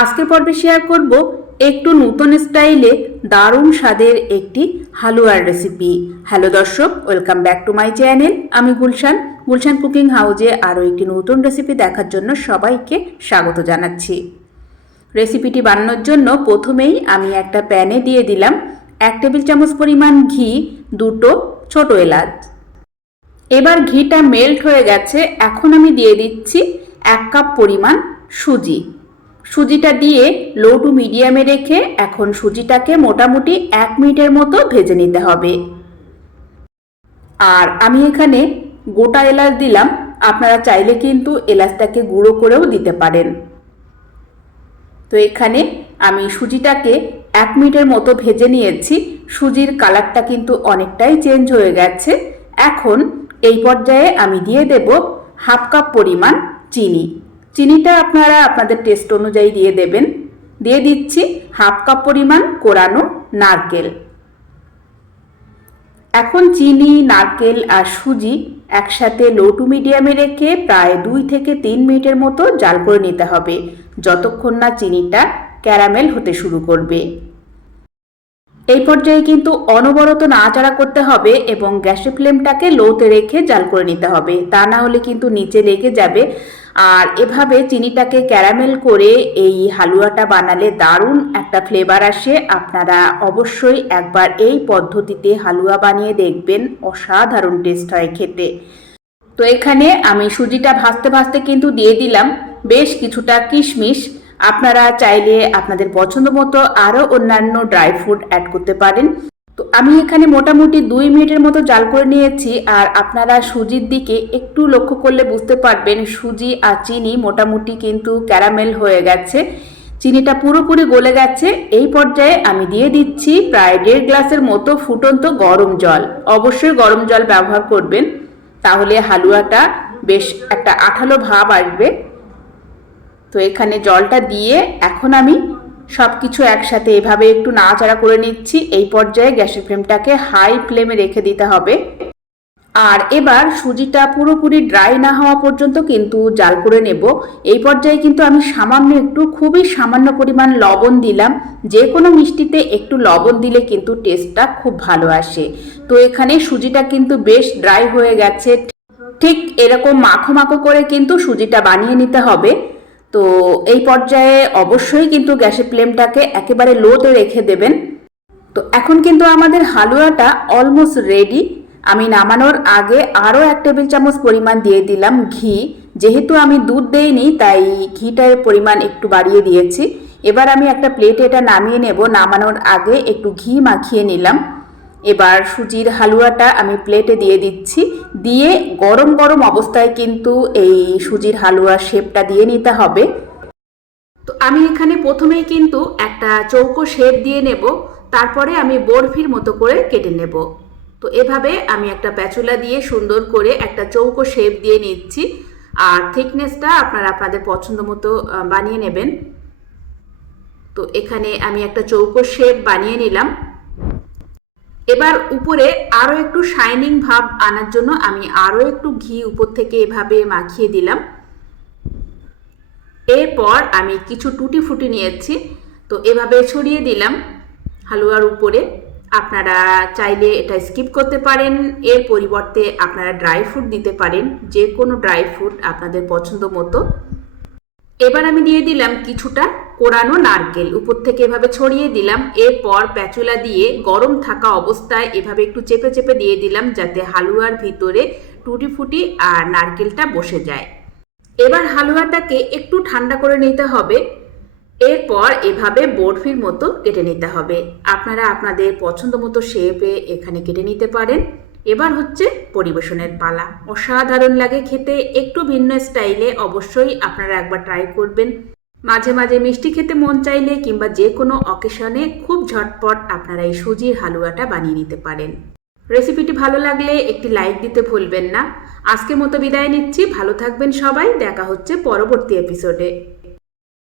আজকে পর্বে শেয়ার করব একটু নতুন স্টাইলে দারুণ স্বাদের একটি হালুয়ার রেসিপি হ্যালো দর্শক welcome back to my channel আমি গুলশান। গুলশান কুকিং হাউজে আরও একটি নতুন রেসিপি দেখার জন্য সবাইকে স্বাগত জানাচ্ছি। রেসিপিটি বানানোর জন্য প্রথমেই আমি একটা প্যানে দিয়ে দিলাম এক টেবিল চামচ পরিমাণ ঘি, দুটো ছোট এলাচ। এবার ঘিটা মেল্ট হয়ে গেছে। এখন আমি দিয়ে দিচ্ছি এক কাপ পরিমাণ সুজি। সুজিটা দিয়ে লো টু মিডিয়ামে রেখে এখন সুজিটাকে মোটামুটি এক মিনিটের মতো ভেজে নিতে হবে। আর আমি এখানে গোটা এলাচ দিলাম, আপনারা চাইলে কিন্তু এলাচটাকে গুঁড়ো করেও দিতে পারেন। তো এখানে আমি সুজিটাকে এক মিনিটের মতো ভেজে নিয়েছি, সুজির কালারটা কিন্তু অনেকটাই চেঞ্জ হয়ে গেছে। এখন এই পর্যায়ে আমি দিয়ে দেব হাফ কাপ পরিমাণ চিনি। চিনিটা আপনারা আপনাদের টেস্ট অনুযায়ী দিয়ে দেবেন। দিয়ে দিচ্ছি হাফ কাপ পরিমাণ কোরানো নারকেল। এখন চিনি, নারকেল আর সুজি একসাথে লো টু মিডিয়ামে রেখে প্রায় দুই থেকে তিন মিনিটের মতো জাল করে নিতে হবে। যতক্ষণ না চিনিটা ক্যারামেল হতে শুরু করবে। এই পর্যায়ে কিন্তু অনবরত নাড়াচাড়া করতে হবে এবং গ্যাসের ফ্লেমটাকে লোতে রেখে জাল করে নিতে হবে। তা না হলে কিন্তু নিচে লেগে যাবে আর এভাবে চিনিটাকে ক্যারামেল করে এই হালুয়াটা বানালে দারুণ একটা ফ্লেভার আসে। আপনারা অবশ্যই একবার এই পদ্ধতিতে হালুয়া বানিয়ে দেখবেন, অসাধারণ টেস্ট হয় খেতে। তো এখানে আমি সুজিটা ভাজতে ভাজতে কিন্তু দিয়ে দিলাম বেশ কিছুটা কিশমিশ। আপনারা চাইলে আপনাদের পছন্দ মতো আরও অন্যান্য ড্রাই ফ্রুট অ্যাড করতে পারেন। তো আমি এখানে মোটামুটি দুই মিনিটের মতো জাল করে নিয়েছি আর আপনারা সুজির দিকে একটু লক্ষ্য করলে বুঝতে পারবেন সুজি আর চিনি মোটামুটি কিন্তু ক্যারামেল হয়ে গেছে। চিনিটা পুরোপুরি গলে গেছে। এই পর্যায়ে আমি দিয়ে দিচ্ছি প্রায় দেড় গ্লাসের মতো ফুটন্ত গরম জল। অবশ্যই গরম জল ব্যবহার করবেন, তাহলে হালুয়াটা বেশ একটা আঠালো ভাব আসবে। তো এখানে জলটা দিয়ে এখন আমি সব কিছু একসাথে এভাবে একটু নাড়াচাড়া করে নিচ্ছি, এই পর্যায়ে গ্যাসের ফ্লেমটাকে হাই ফ্লেমে রেখে দিতে হবে। আর এবার সুজিটা পুরোপুরি ড্রাই না হওয়া পর্যন্ত কিন্তু জাল করে নেব। এই পর্যায়ে কিন্তু আমি সামান্য একটু, খুবই সামান্য পরিমাণ লবণ দিলাম। যে কোনো মিষ্টিতে একটু লবণ দিলে কিন্তু টেস্টটা খুব ভালো আসে। তো এখানে সুজিটা কিন্তু বেশ ড্রাই হয়ে গেছে। ঠিক এরকম মাখো মাখো করে কিন্তু সুজিটা বানিয়ে নিতে হবে। তো এই পর্যায়ে অবশ্যই কিন্তু গ্যাসের ফ্লেমটাকে একেবারে লোতে রেখে দেবেন। তো এখন কিন্তু আমাদের হালুয়াটা অলমোস্ট রেডি আমি নামানোর আগে আরও এক টেবিল চামচ পরিমাণ দিয়ে দিলাম ঘি। যেহেতু আমি দুধ দেইনি, তাই ঘিটার পরিমাণ একটু বাড়িয়ে দিয়েছি। এবার আমি একটা প্লেটে এটা নামিয়ে নেব। নামানোর আগে একটু ঘি মাখিয়ে নিলাম। এবার সুজির হালুয়াটা আমি প্লেটে দিয়ে দিচ্ছি। দিয়ে গরম গরম অবস্থায় কিন্তু এই সুজির হালুয়ার শেপটা দিয়ে নিতে হবে। তো আমি এখানে প্রথমেই কিন্তু একটা চৌকো শেপ দিয়ে নেব। তারপরে আমি বরফির মতো করে কেটে নেব। তো এভাবে আমি একটা প্যাচুলা দিয়ে সুন্দর করে একটা চৌকো শেপ দিয়ে নিচ্ছি। আর থিকনেসটা আপনারা আপনাদের পছন্দ মতো বানিয়ে নেবেন। তো এখানে আমি একটা চৌকো শেপ বানিয়ে নিলাম। এবার উপরে আরও একটু শাইনিং ভাব আনার জন্য আমি আরও একটু ঘি উপর থেকে এভাবে মাখিয়ে দিলাম। এরপর আমি কিছু টুটি ফুটি নিয়েছি, তো এভাবে ছড়িয়ে দিলাম হালুয়ার উপরে। আপনারা চাইলে এটা স্কিপ করতে পারেন, এর পরিবর্তে আপনারা ড্রাই ফ্রুট দিতে পারেন যে কোনো ড্রাই ফ্রুট আপনাদের পছন্দ মতো। এবার আমি দিয়ে দিলাম কিছুটা কোরানো নারকেল। উপর থেকে এভাবে ছড়িয়ে দিলাম। এরপর প্যাচুলা দিয়ে গরম থাকা অবস্থায় এভাবে একটু চেপে চেপে দিয়ে দিলাম যাতে হালুয়ার ভিতরে টুটি ফুটি আর নারকেলটা বসে যায়। এবার হালুয়াটাকে একটু ঠান্ডা করে নিতে হবে। এরপর এভাবে বরফির মতো কেটে নিতে হবে। আপনারা আপনাদের পছন্দ মতো শেপে এখানে কেটে নিতে পারেন। এবার হচ্ছে পরিবেশনের পালা। অসাধারণ লাগে খেতে, একটু ভিন্ন স্টাইলে অবশ্যই আপনারা একবার ট্রাই করবেন। মাঝে মাঝে মিষ্টি খেতে মন চাইলে কিংবা যে কোনো অকেশনে খুব ঝটপট আপনারা এই সুজির হালুয়াটা বানিয়ে নিতে পারেন। রেসিপিটি ভালো লাগলে একটি লাইক দিতে ভুলবেন না। আজকের মতো বিদায় নিচ্ছি। ভালো থাকবেন সবাই। দেখা হচ্ছে পরবর্তী এপিসোডে